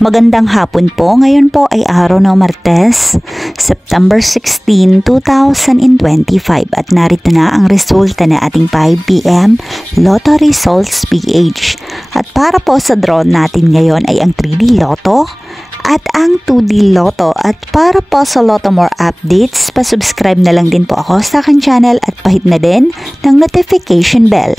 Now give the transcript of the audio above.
Magandang hapon po. Ngayon po ay araw ng Martes, September 16, 2025 at narito na ang resulta na ating 5 PM Lotto Results PH. At para po sa draw natin ngayon ay ang 3D Lotto at ang 2D Lotto. At para po sa Lotto More updates, pa-subscribe na lang din po ako sa aking channel at pahit na din ng notification bell.